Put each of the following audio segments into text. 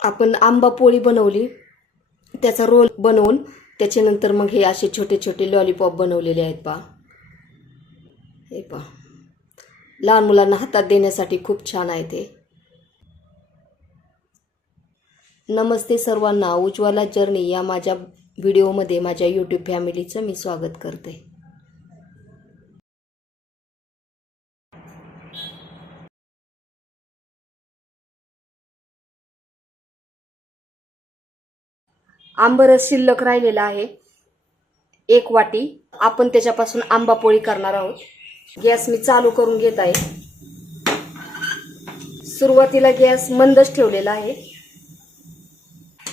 आपण आंबा पोळी बनवली, त्याचा रोल बनवून त्याच्यानंतर मग हे असे छोटे छोटे लॉलीपॉप बनवलेले आहेत पहा. हे पहा, लहान मुलांना हातात देण्यासाठी खूप छान आहे ते. नमस्ते सर्वांना, उज्ज्वला जर्नी या माझ्या व्हिडिओमध्ये माझ्या यूट्यूब फॅमिलीचं मी स्वागत करते. आंबरस शिल्लक राहिलेला आहे 1 वाटी. आपण त्याच्यापासून आंबा पोळी करणार आहोत. गॅस मी चालू करून घेत आहे. सुरुवातीला गॅस मंदच ठेवलेला आहे.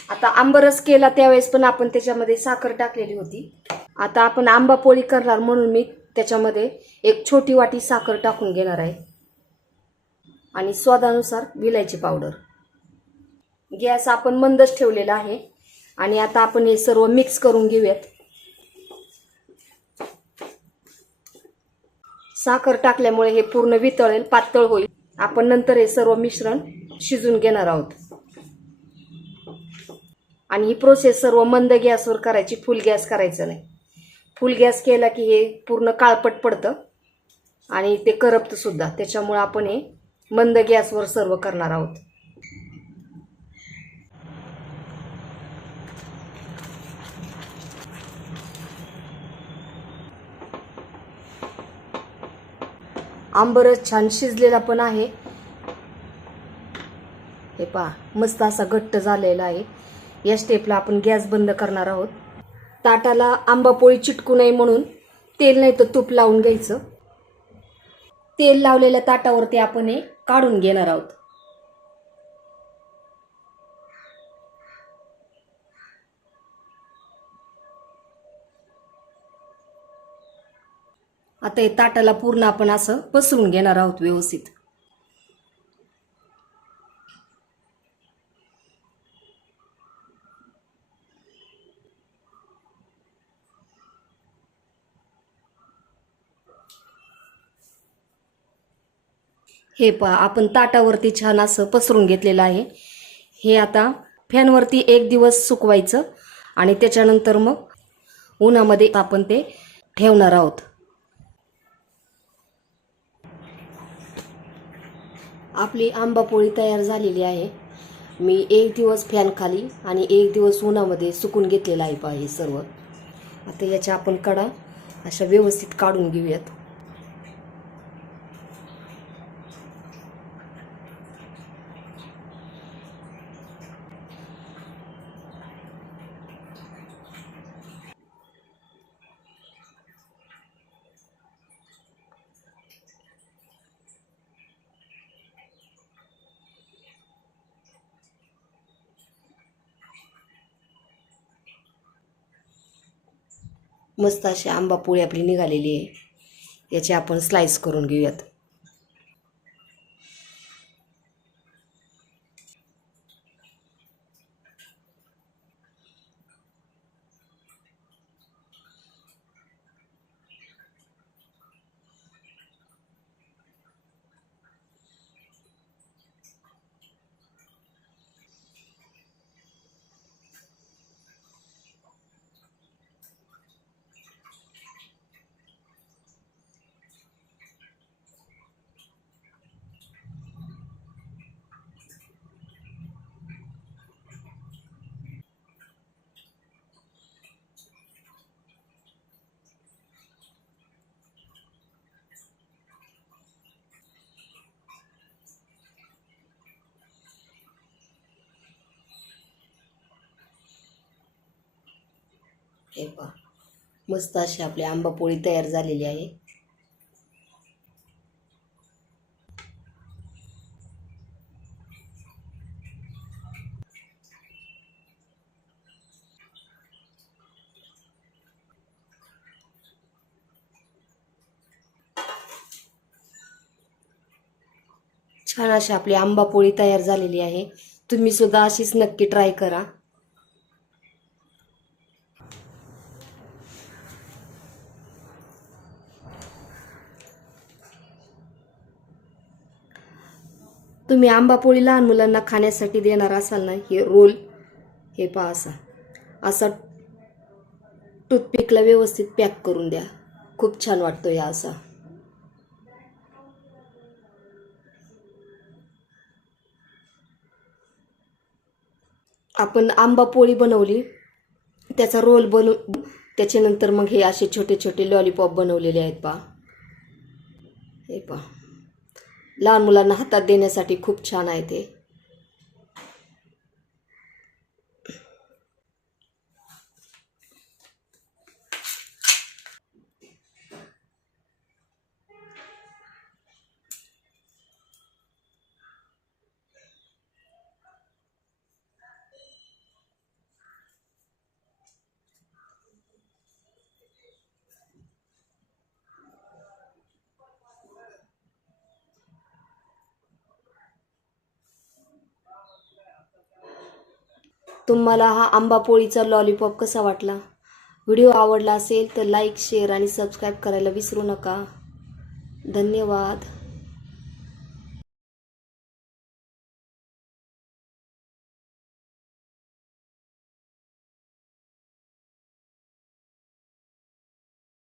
आता आंबरस केला त्यावेळेस पण आपण त्याच्यामध्ये साखर टाकलेली होती. आता आपण आंबा पोळी करणार म्हणून मी त्याच्यामध्ये 1 छोटी वाटी साखर टाकून घेणार आहे आणि स्वादानुसार विलायची पावडर. गॅस आपण मंदच ठेवलेला आहे आणि आता आपण हे सर्व मिक्स करून घेऊयात. साखर टाकल्यामुळे हे पूर्ण वितळेल, पातळ होईल. आपण नंतर हे सर्व मिश्रण शिजून घेणार आहोत आणि ही प्रोसेस सर्व मंद गॅसवर करायची, फुल गॅस करायचं नाही. फुल गॅस केला की हे पूर्ण काळपट पडतं आणि ते करपतं सुद्धा. त्याच्यामुळे आपण हे मंद गॅसवर सर्व करणार आहोत. आंबरस छान शिजलेला पण आहे. हे पहा, मस्त असा घट्ट झालेला आहे. या स्टेपला आपण गॅस बंद करणार आहोत. ताटाला आंबा पोळी चिटकू नये म्हणून तेल नाही तर तूप लावून घ्यायचं. तेल लावलेल्या ताटावरती आपण हे काढून घेणार आहोत. आता हे ताटाला पूर्ण आपण असं पसरून घेणार आहोत व्यवस्थित. हे पहा, आपण ताटावरती छान असं पसरून घेतलेलं आहे. हे आता फॅनवरती 1 दिवस सुकवायचं आणि त्याच्यानंतर मग उन्हामध्ये आपण ते ठेवणार आहोत. आपली आंबा पोळी तयार झालेली आहे. मी 1 दिवस फॅन खाली आणि 1 दिवस उन्हामध्ये सुकून घेतलेलं आहे पहा हे सर्व. आता याच्या आपण कडा अशा व्यवस्थित काढून घेऊयात. मस्त अशी आंबा पोळी आपली निघालेली आहे. याचे आपण स्लाइस करून घेऊयात. हे पहा, मस्त अशी आपली आंबा पोळी तयार झालेली आहे. छान अशी आपली आंबा पोळी तयार झालेली आहे. तुम्ही सुद्धा अशीच नक्की ट्राय करा. तुम्ही आंबापोळी लहान मुलांना खाण्यासाठी देणार असाल ना, हे रोल हे पहा असा टूथपिकला व्यवस्थित पॅक करून द्या. खूप छान वाटतो या असा. आपण आंबापोळी बनवली, त्याचा रोल बनवून त्याच्यानंतर मग हे असे छोटे छोटे लॉलीपॉप बनवलेले आहेत पहा. हे पहा, लहान मुलांना हातात देण्यासाठी खूप छान आहे ते. तुम्हाला हा आंबापोळीचा लॉलीपॉप कसा वाटला? व्हिडिओ आवडला असेल तर लाईक, शेअर आणि सबस्क्राईब करायला विसरू नका. धन्यवाद.